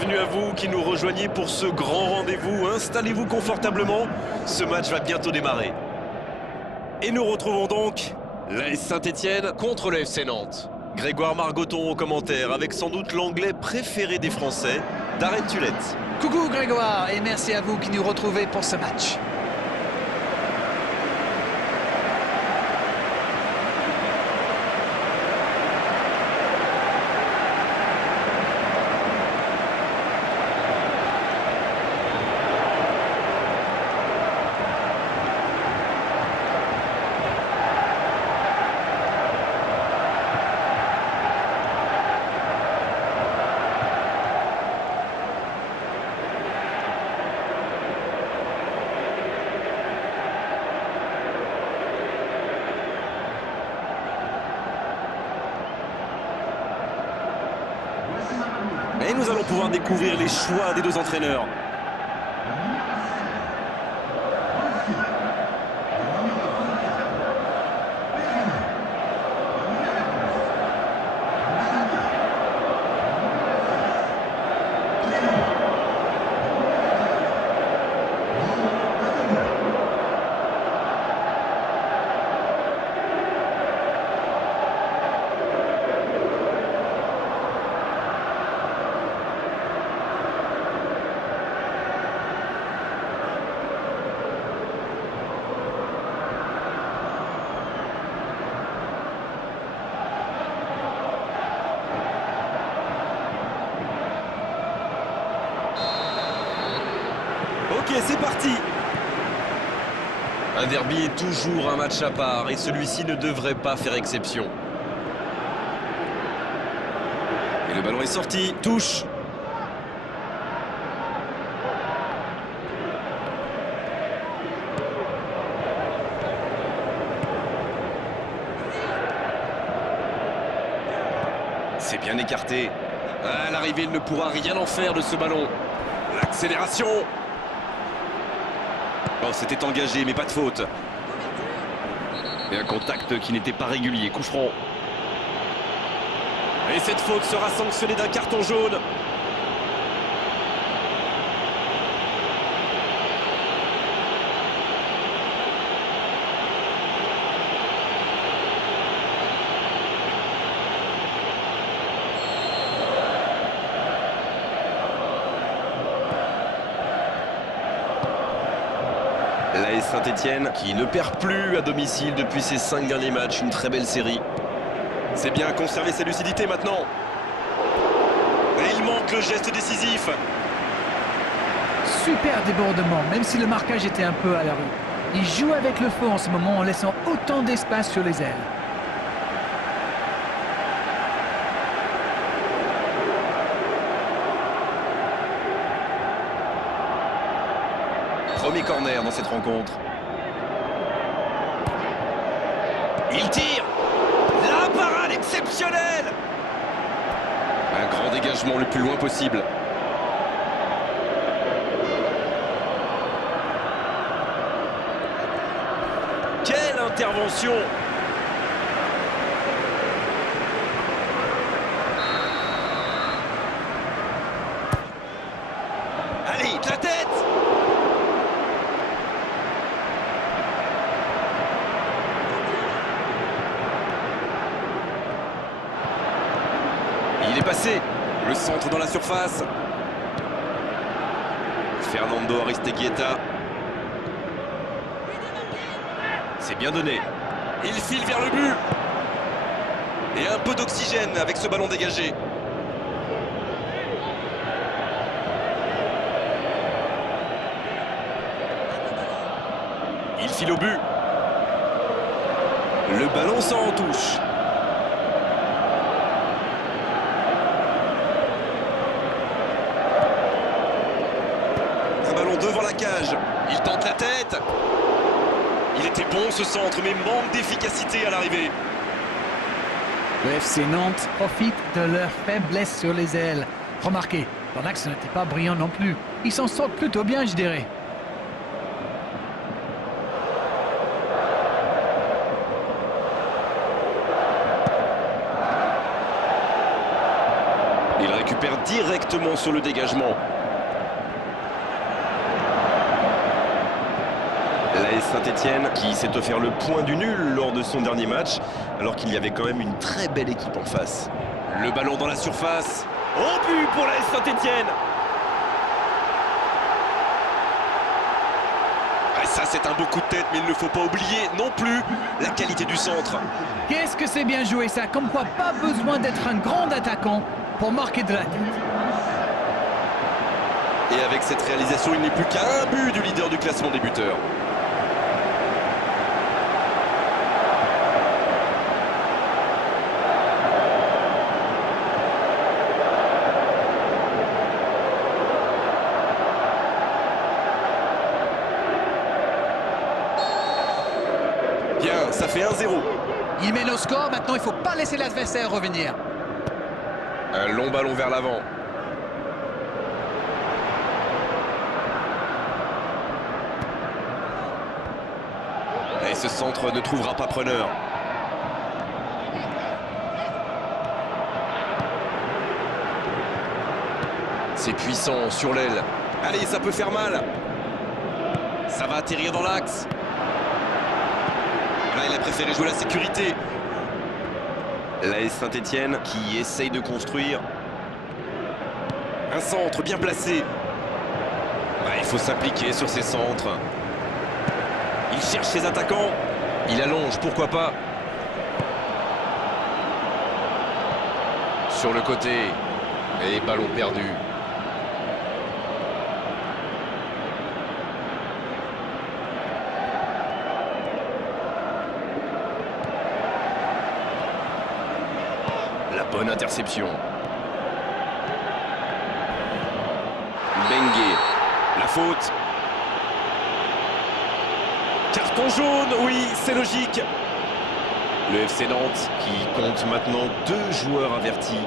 bienvenue à vous qui nous rejoignez pour ce grand rendez-vous. Installez-vous confortablement, ce match va bientôt démarrer. Et nous retrouvons donc l'AS Saint-Etienne contre le FC Nantes. Grégoire Margoton au commentaire avec sans doute l'anglais préféré des Français, Darren Tulette. Coucou Grégoire et merci à vous qui nous retrouvez pour ce match. Et nous allons pouvoir découvrir les choix des deux entraîneurs. Ok, c'est parti. Un derby est toujours un match à part et celui-ci ne devrait pas faire exception. Et le ballon est sorti, touche. C'est bien écarté. À l'arrivée, il ne pourra rien en faire de ce ballon. L'accélération. Oh, c'était engagé, mais pas de faute. Et un contact qui n'était pas régulier, coup franc. Et cette faute sera sanctionnée d'un carton jaune. L'AS Saint-Etienne qui ne perd plus à domicile depuis ses 5 derniers matchs, une très belle série. C'est bien conserver ses lucidités maintenant. Et il manque le geste décisif. Super débordement, même si le marquage était un peu à la rue. Il joue avec le feu en ce moment en laissant autant d'espace sur les ailes. Premier corner dans cette rencontre. Il tire. La parade exceptionnelle. Un grand dégagement le plus loin possible. Quelle intervention! Allez, de la tête! Il est passé. Le centre dans la surface. Fernando Aristeguieta. C'est bien donné. Il file vers le but. Et un peu d'oxygène avec ce ballon dégagé. Il file au but. Le ballon sort en touche. Un ballon devant la cage. Il tente la tête. Il était bon ce centre, mais manque d'efficacité à l'arrivée. Le FC Nantes profite de leur faiblesse sur les ailes. Remarquez, pendant que ce n'était pas brillant non plus. Ils s'en sortent plutôt bien, je dirais. Il récupère directement sur le dégagement. L'AS Saint-Etienne qui s'est offert le point du nul lors de son dernier match, alors qu'il y avait quand même une très belle équipe en face. Le ballon dans la surface. Au but pour l'AS Saint-Etienne. Ça, c'est un beau coup de tête, mais il ne faut pas oublier non plus la qualité du centre. Qu'est-ce que c'est bien joué ça, comme quoi pas besoin d'être un grand attaquant pour marquer de la tête. Et avec cette réalisation, il n'est plus qu'à un but du leader du classement des buteurs. Bien, ça fait 1-0. Il mène au score, maintenant il ne faut pas laisser l'adversaire revenir. Un long ballon vers l'avant. Et ce centre ne trouvera pas preneur. C'est puissant sur l'aile. Allez, ça peut faire mal. Ça va atterrir dans l'axe. Là, il a préféré jouer la sécurité. L'AS Saint-Etienne qui essaye de construire. Un centre bien placé. Il faut s'appliquer sur ces centres. Il cherche ses attaquants. Il allonge, pourquoi pas. Sur le côté. Et ballon perdu. La bonne interception. Bengue. La faute. Carton jaune, oui, c'est logique. Le FC Nantes qui compte maintenant 2 joueurs avertis.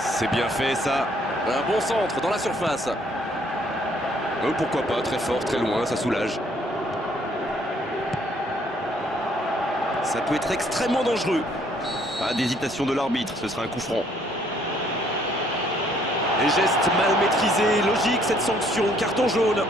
C'est bien fait ça. Un bon centre dans la surface. Pourquoi pas, très fort, très loin, ça soulage. Ça peut être extrêmement dangereux. Pas d'hésitation de l'arbitre, ce sera un coup franc. Les gestes mal maîtrisés, logique cette sanction, carton jaune.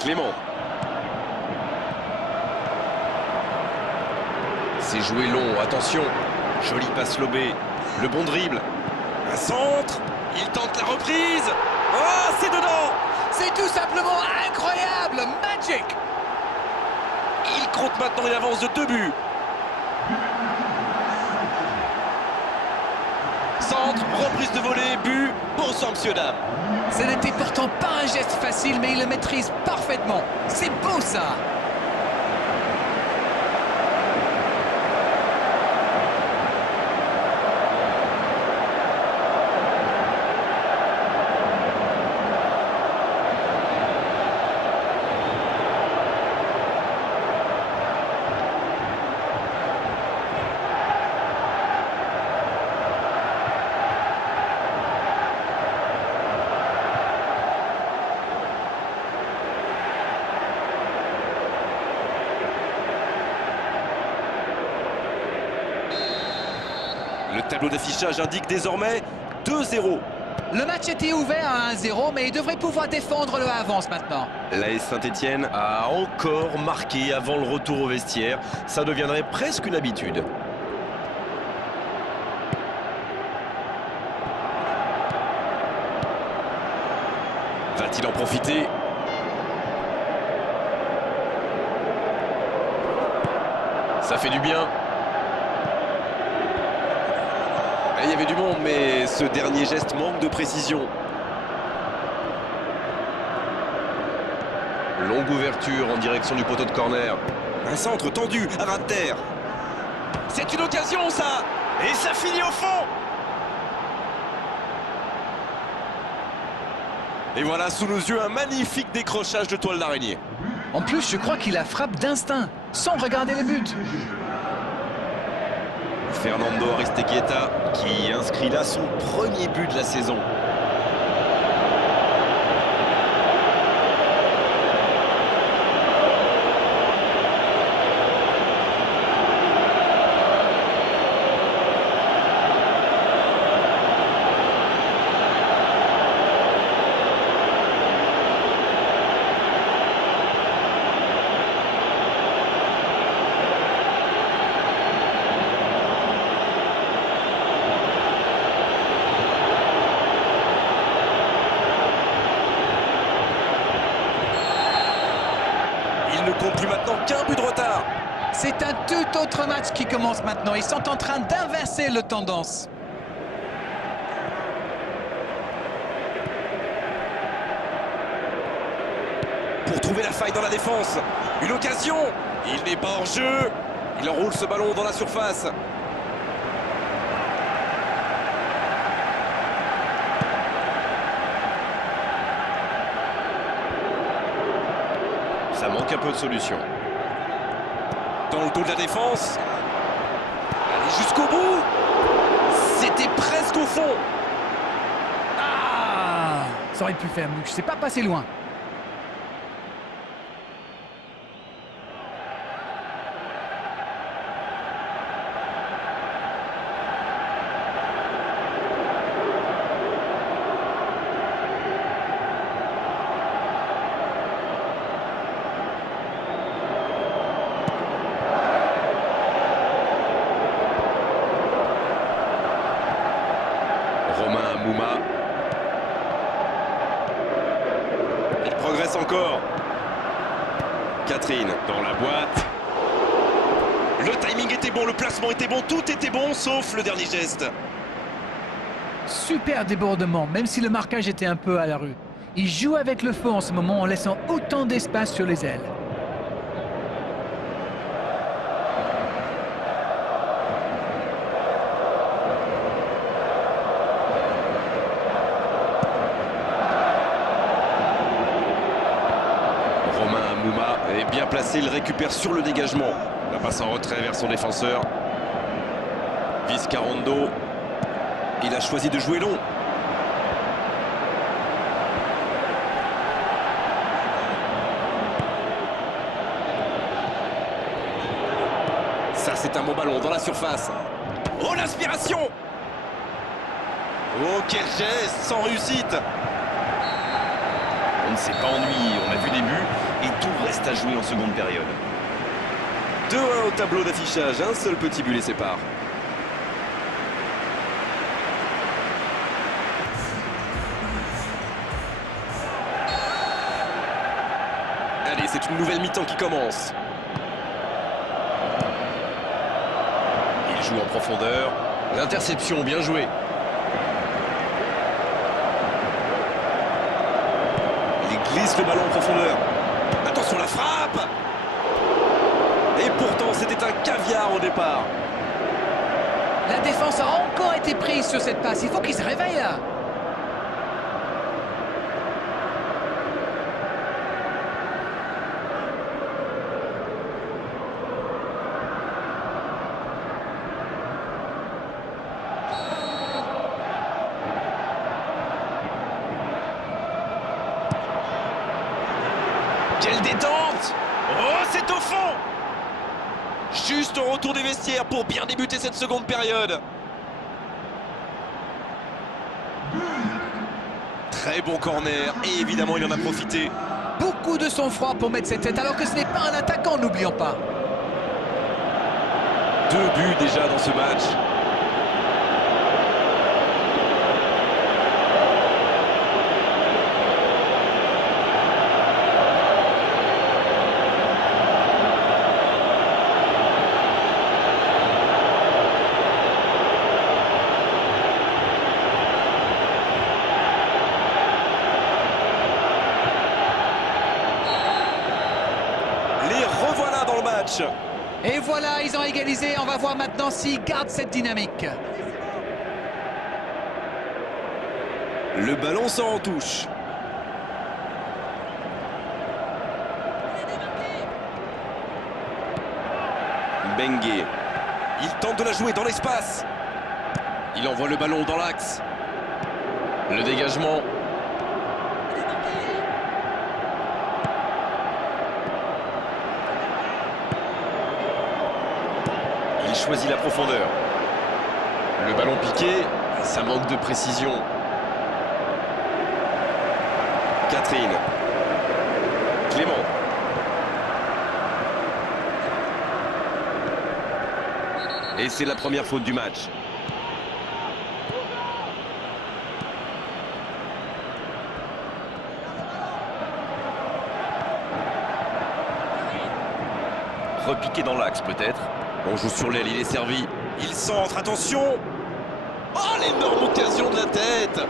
Clément. C'est joué long, attention. Jolie passe lobée. Le bon dribble. Un centre. Il tente la reprise. Oh, c'est dedans. C'est tout simplement incroyable, magic. Il compte maintenant une avance de 2 buts. Centre, reprise de volée, but pour Sampsiodam. Ce n'était pourtant pas un geste facile, mais il le maîtrise parfaitement. C'est beau ça. Le tableau d'affichage indique désormais 2-0. Le match était ouvert à 1-0, mais il devrait pouvoir défendre le avance maintenant. L'AS Saint-Etienne a encore marqué avant le retour au vestiaire. Ça deviendrait presque une habitude. Va-t-il en profiter? Ça fait du bien. Il y avait du monde, mais ce dernier geste manque de précision. Longue ouverture en direction du poteau de corner. Un centre tendu, à ras de terre. C'est une occasion, ça! Et ça finit au fond! Et voilà, sous nos yeux, un magnifique décrochage de toile d'araignée. En plus, je crois qu'il la frappe d'instinct, sans regarder les buts. Fernando Aristeguieta qui inscrit là son premier but de la saison. Il ne compte plus maintenant qu'un but de retard. C'est un tout autre match qui commence maintenant. Ils sont en train d'inverser le tendance. Pour trouver la faille dans la défense. Une occasion. Il n'est pas hors jeu. Il enroule ce ballon dans la surface. Ça manque un peu de solution. Dans le dos de la défense. Allez jusqu'au bout. C'était presque au fond. Ah, ça aurait pu faire mouche. C'est pas passé loin. Romain Mouma. Il progresse encore. Catherine dans la boîte. Le timing était bon, le placement était bon, tout était bon, sauf le dernier geste. Super débordement, même si le marquage était un peu à la rue. Il joue avec le feu en ce moment en laissant autant d'espace sur les ailes. Romain Mouma est bien placé, il récupère sur le dégagement. La passe en retrait vers son défenseur. Vizcarrondo. Il a choisi de jouer long. Ça, c'est un bon ballon dans la surface. Oh, l'inspiration! Oh, quel geste, sans réussite! On ne s'est pas ennuyé, on a vu des buts et tout reste à jouer en seconde période. 2-1 au tableau d'affichage, un seul petit but les sépare. Allez, c'est une nouvelle mi-temps qui commence. Il joue en profondeur. L'interception, bien jouée. Il glisse le ballon en profondeur. Attention, la frappe! Et pourtant, c'était un caviar au départ. La défense a encore été prise sur cette passe. Il faut qu'il se réveille là. Quelle détente! Oh, c'est au fond! Juste au retour des vestiaires pour bien débuter cette seconde période. Très bon corner et évidemment il en a profité. Beaucoup de sang-froid pour mettre cette tête alors que ce n'est pas un attaquant, n'oublions pas. 2 buts déjà dans ce match. match. Et voilà, ils ont égalisé. On va voir maintenant s'ils gardent cette dynamique. Le ballon sort en touche. Bengue. Il tente de la jouer dans l'espace. Il envoie le ballon dans l'axe. Le dégagement. Il choisit la profondeur. Le ballon piqué, ça manque de précision. Catherine. Clément. Et c'est la première faute du match. Repiqué dans l'axe peut-être. On joue sur l'aile, il est servi. Il centre, attention. Oh, l'énorme occasion de la tête.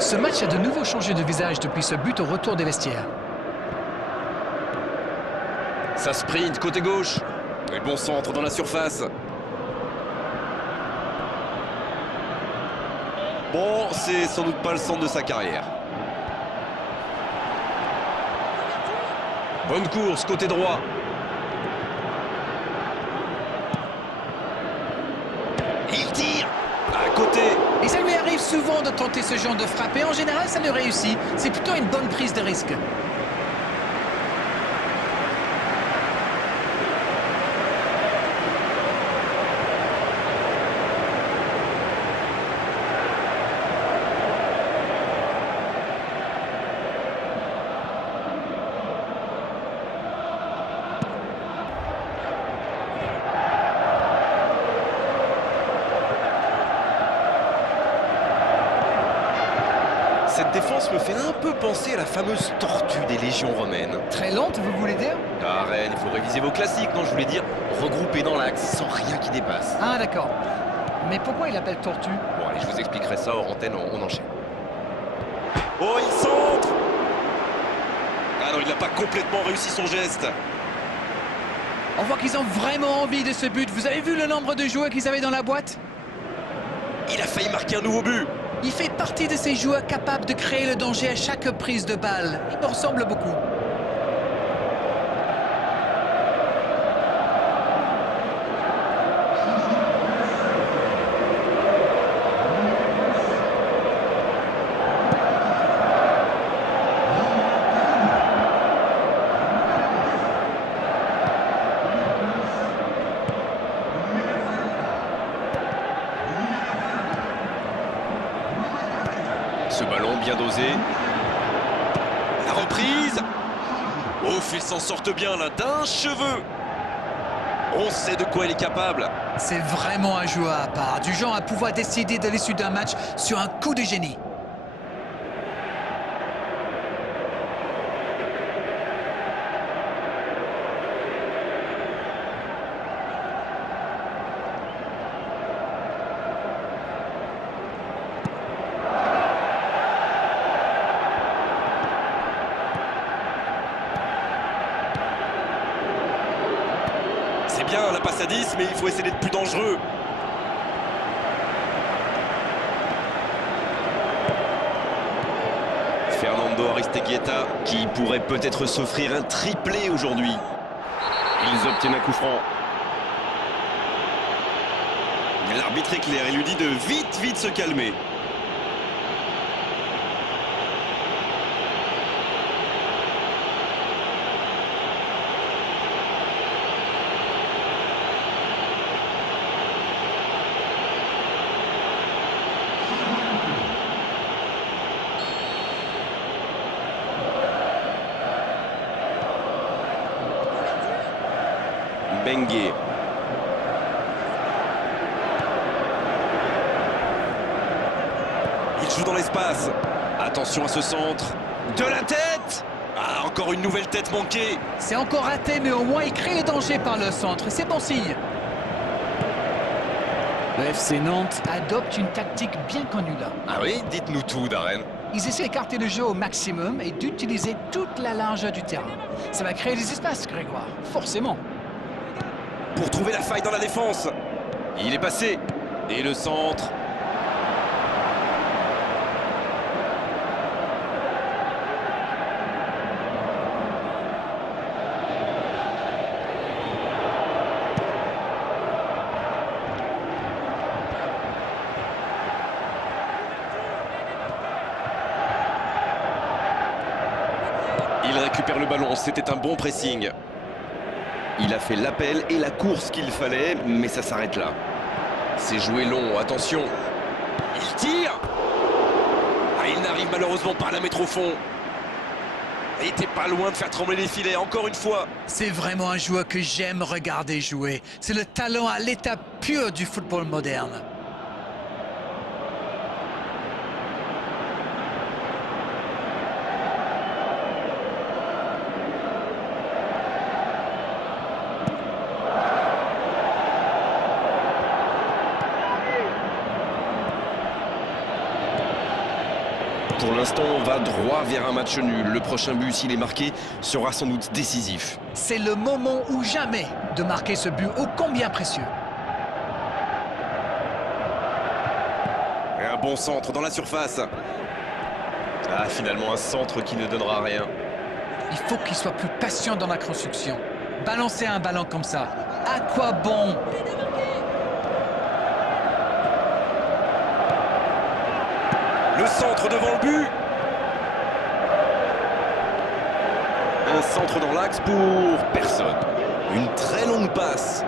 Ce match a de nouveau changé de visage depuis ce but au retour des vestiaires. Ça sprint côté gauche. Et bon centre dans la surface. Bon, c'est sans doute pas le centre de sa carrière. Bonne course côté droit. Il tire à côté. Et ça lui arrive souvent de tenter ce genre de frappe. Et en général, ça lui réussit. C'est plutôt une bonne prise de risque. Cette défense me fait un peu penser à la fameuse tortue des légions romaines. Très lente, vous voulez dire? Ah, Rennes, il faut réviser vos classiques. Non, je voulais dire regrouper dans l'axe, sans rien qui dépasse. Ah, d'accord. Mais pourquoi il appelle tortue? Bon, allez, je vous expliquerai ça hors antenne, on enchaîne. Oh, il centre. Ah non, il n'a pas complètement réussi son geste. On voit qu'ils ont vraiment envie de ce but. Vous avez vu le nombre de joueurs qu'ils avaient dans la boîte? Il a failli marquer un nouveau but. Il fait partie de ces joueurs capables de créer le danger à chaque prise de balle. Il me ressemble beaucoup. Ce ballon bien dosé. La reprise. Ouf, il s'en sortent bien là, d'un cheveu. On sait de quoi il est capable. C'est vraiment un joueur à part, du genre à pouvoir décider de l'issue d'un match sur un coup de génie. C'est bien la passe à 10, mais il faut essayer d'être plus dangereux. Fernando Aristeguieta qui pourrait peut-être s'offrir un triplé aujourd'hui. Ils obtiennent un coup franc. L'arbitre est clair, il lui dit de vite se calmer. Bengue. Il joue dans l'espace. Attention à ce centre. De la tête! Ah, encore une nouvelle tête manquée. C'est encore raté, mais au moins il crée le danger par le centre. C'est bon signe. Le FC Nantes adopte une tactique bien connue là. Ah oui, dites-nous tout, Darren. Ils essaient d'écarter le jeu au maximum et d'utiliser toute la largeur du terrain. Ça va créer des espaces, Grégoire, forcément. Pour trouver la faille dans la défense. Il est passé. Et le centre. Il récupère le ballon, c'était un bon pressing. Il a fait l'appel et la course qu'il fallait, mais ça s'arrête là. C'est joué long, attention. Il tire. Ah, il n'arrive malheureusement pas à la mettre au fond. Il était pas loin de faire trembler les filets, encore une fois. C'est vraiment un joueur que j'aime regarder jouer. C'est le talent à l'état pur du football moderne. Pour l'instant, on va droit vers un match nul. Le prochain but, s'il est marqué, sera sans doute décisif. C'est le moment ou jamais de marquer ce but ô combien précieux. Et un bon centre dans la surface. Ah, finalement, un centre qui ne donnera rien. Il faut qu'il soit plus patient dans la construction. Balancer un ballon comme ça, à quoi bon? Le centre devant le but. Un centre dans l'axe pour personne. Une très longue passe.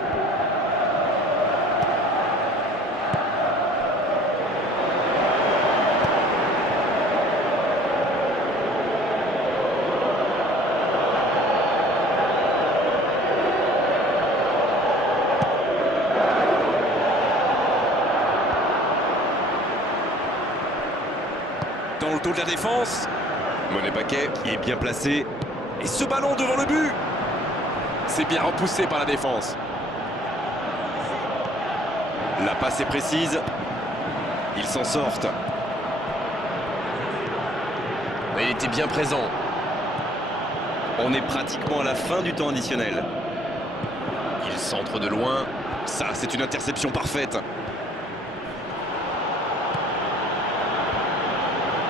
Dans le dos de la défense. Monet Paquet qui est bien placé. Et ce ballon devant le but. C'est bien repoussé par la défense. La passe est précise. Ils s'en sortent. Mais il était bien présent. On est pratiquement à la fin du temps additionnel. Il centre de loin. Ça, c'est une interception parfaite.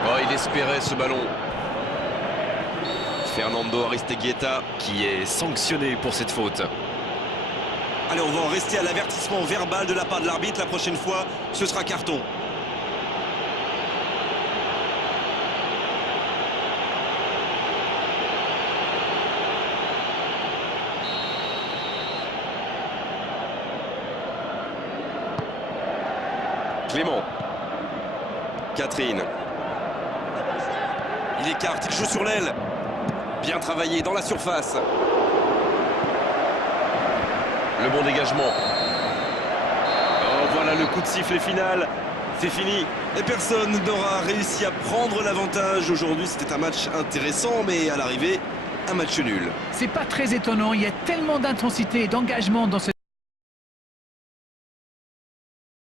Oh, il espérait ce ballon. Fernando Aristeguieta qui est sanctionné pour cette faute. Allez, on va en rester à l'avertissement verbal de la part de l'arbitre. La prochaine fois, ce sera carton. Clément. Catherine. Il écarte, il joue sur l'aile. Bien travaillé dans la surface. Le bon dégagement. Oh, voilà le coup de sifflet final. C'est fini. Et personne n'aura réussi à prendre l'avantage. Aujourd'hui, c'était un match intéressant, mais à l'arrivée, un match nul. C'est pas très étonnant, il y a tellement d'intensité et d'engagement dans ce